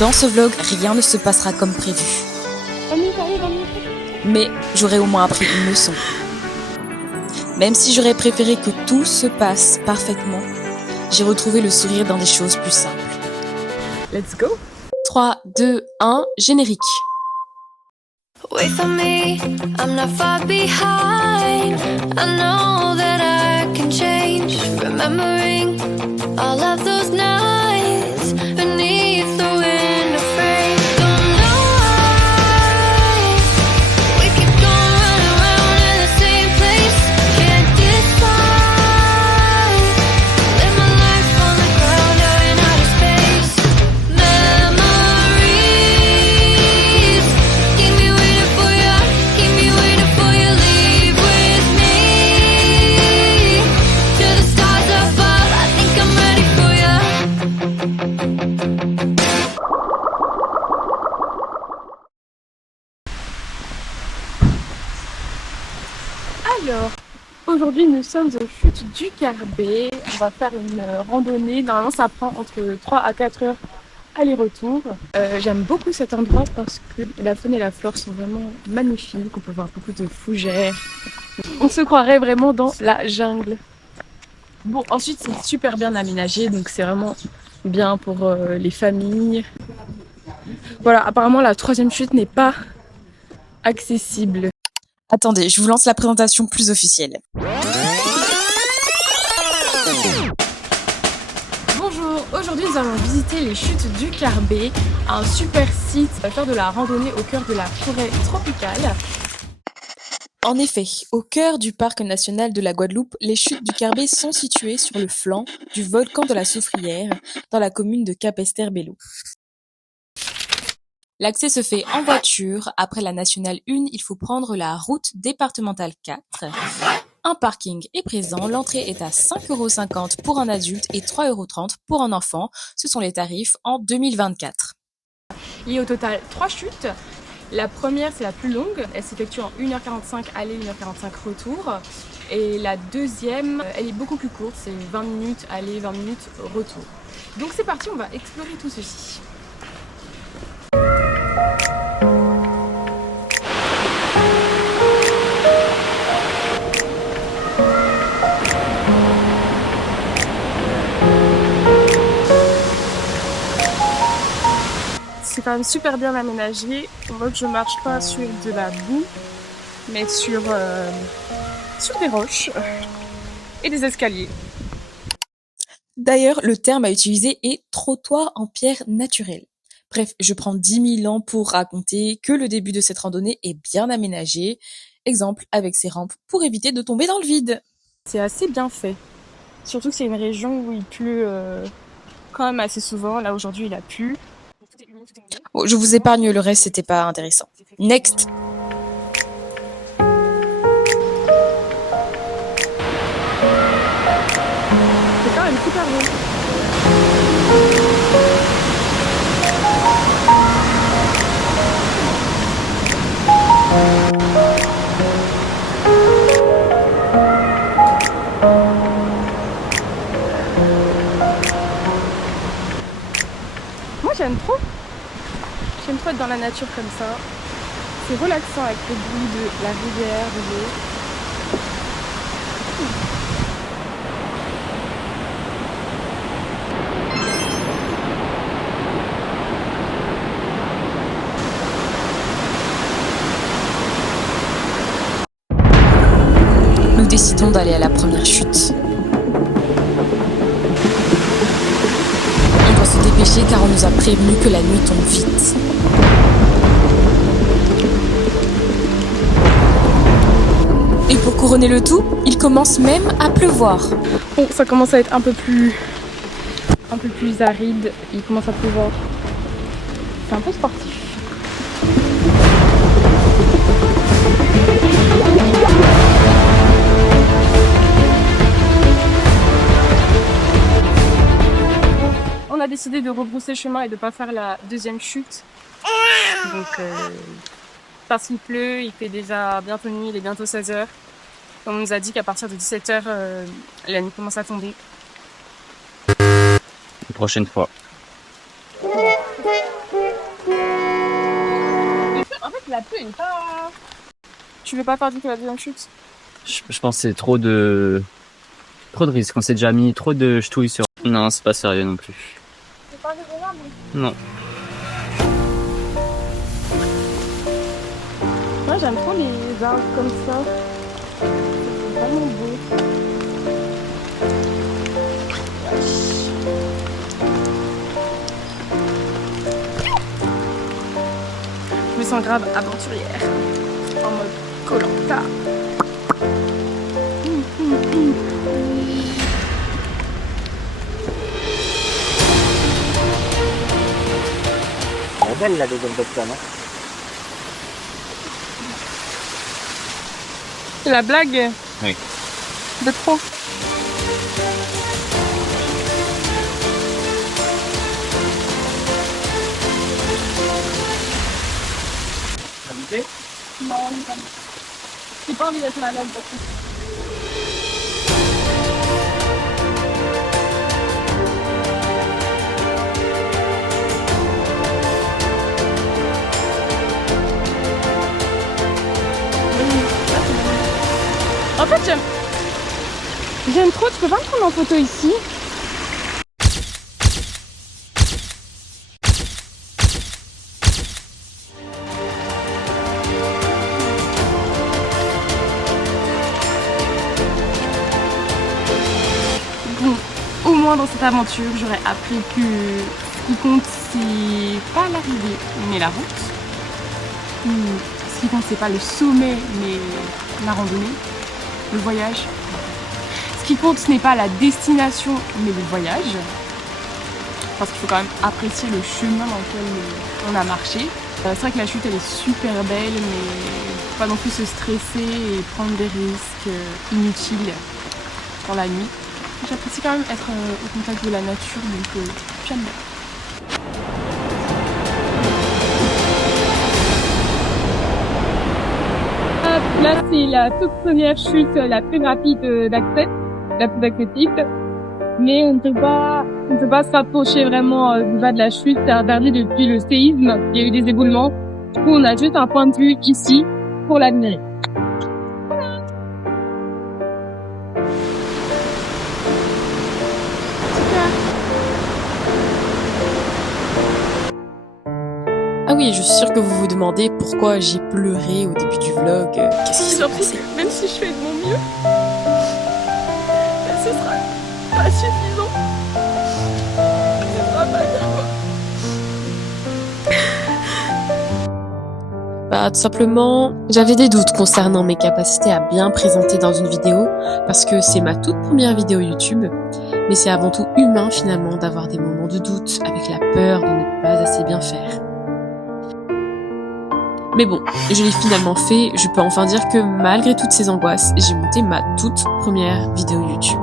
Dans ce vlog, rien ne se passera comme prévu. Mais j'aurais au moins appris une leçon. Même si j'aurais préféré que tout se passe parfaitement, j'ai retrouvé le sourire dans des choses plus simples. Let's go! 3, 2, 1, générique. Wait for me, I'm not far behind. I know that I can change. Remembering all of those nights beneath the window frame. Don't know why we keep going round and round in the same place. Can't decide. Live my life on the ground or in outer space. Memories keep me waiting for you. Keep me waiting for you. Leave with me to the stars above. I think I'm ready for you. Alors, aujourd'hui nous sommes aux chutes du Carbet. On va faire une randonnée. Normalement ça prend entre 3 à 4 heures aller-retour. J'aime beaucoup cet endroit parce que la faune et la flore sont vraiment magnifiques. On peut voir beaucoup de fougères. On se croirait vraiment dans la jungle. Bon, ensuite c'est super bien aménagé, donc c'est vraiment bien pour les familles. Voilà, apparemment la troisième chute n'est pas accessible. Attendez, je vous lance la présentation plus officielle. Bonjour, aujourd'hui nous allons visiter les chutes du Carbet, un super site. On va faire de la randonnée au cœur de la forêt tropicale. En effet, au cœur du parc national de la Guadeloupe, les chutes du Carbet sont situées sur le flanc du volcan de la Soufrière, dans la commune de Capesterre-Belle-Eau. L'accès se fait en voiture. Après la nationale 1, il faut prendre la route départementale 4. Un parking est présent. L'entrée est à 5,50 € pour un adulte et 3,30 € pour un enfant. Ce sont les tarifs en 2024. Il y a au total 3 chutes. La première, c'est la plus longue. Elle s'effectue en 1h45 aller, 1h45 retour. Et la deuxième, elle est beaucoup plus courte. C'est 20 minutes aller, 20 minutes retour. Donc c'est parti, on va explorer tout ceci. C'est quand même super bien aménagé. On voit que je marche pas sur de la boue, mais sur des roches et des escaliers. D'ailleurs, le terme à utiliser est trottoir en pierre naturelle. Bref, je prends 10 000 ans pour raconter que le début de cette randonnée est bien aménagé. Exemple avec ses rampes pour éviter de tomber dans le vide. C'est assez bien fait. Surtout que c'est une région où il pleut quand même assez souvent. Là aujourd'hui il a plu. Bon, je vous épargne le reste, c'était pas intéressant. Next. C'est quand même super bon. Moi j'aime trop. J'aime trop être dans la nature comme ça. C'est relaxant avec le bruit de la rivière, de l'eau. Nous décidons d'aller à la première chute. On doit se dépêcher car on nous a prévenu que la nuit tombe vite. Et pour couronner le tout, il commence même à pleuvoir. Bon, ça commence à être un peu plus aride. Il commence à pleuvoir. C'est un peu sportif. On a décidé de rebrousser chemin et de ne pas faire la deuxième chute. Donc, parce qu'il pleut, il fait déjà bientôt nuit, il est bientôt 16h. On nous a dit qu'à partir de 17h, la nuit commence à tomber. Une prochaine fois. La pluie est pas... Tu veux pas faire du coup la deuxième chute? Je pense que c'est trop de risques. On s'est déjà mis trop de ch'touilles sur... Non, c'est pas sérieux non plus. C'est pas raisonnable. Non. Moi j'aime trop les arbres comme ça. C'est vraiment beau. Je me sens grave aventurière. En mode Koh-Lanta. Elle est belle la deuxième Top-Can, non? C'est la blague? Oui. De trop. Habité? Non, j'ai pas envie d'être malade. En fait, j'aime trop. Tu peux pas me prendre en photo ici? Bon, au moins dans cette aventure, j'aurais appris que ce qui compte, c'est pas l'arrivée, mais la route. Ce qui compte, c'est pas le sommet, mais la randonnée, le voyage. Ce qui compte, ce n'est pas la destination, mais le voyage. Parce qu'il faut quand même apprécier le chemin dans lequel on a marché. C'est vrai que la chute, elle est super belle, mais faut pas non plus se stresser et prendre des risques inutiles dans la nuit. J'apprécie quand même être au contact de la nature, donc j'aime bien. Là, c'est la toute première chute la plus rapide d'accès, la plus accessible. Mais on ne peut pas se rapprocher vraiment du bas de la chute. C'est interdit depuis le séisme. Il y a eu des éboulements. Du coup, on a juste un point de vue ici pour l'admirer. Ah oui, je suis sûre que vous vous demandez pourquoi j'ai pleuré au début du vlog. Qu'est-ce qui s'est passé? Même si je fais de mon mieux, ce sera pas suffisant. Ce sera pas Bah, tout simplement, j'avais des doutes concernant mes capacités à bien présenter dans une vidéo, parce que c'est ma toute première vidéo YouTube, mais c'est avant tout humain finalement d'avoir des moments de doute avec la peur de ne pas assez bien faire. Mais bon, je l'ai finalement fait, je peux enfin dire que malgré toutes ces angoisses, j'ai monté ma toute première vidéo YouTube.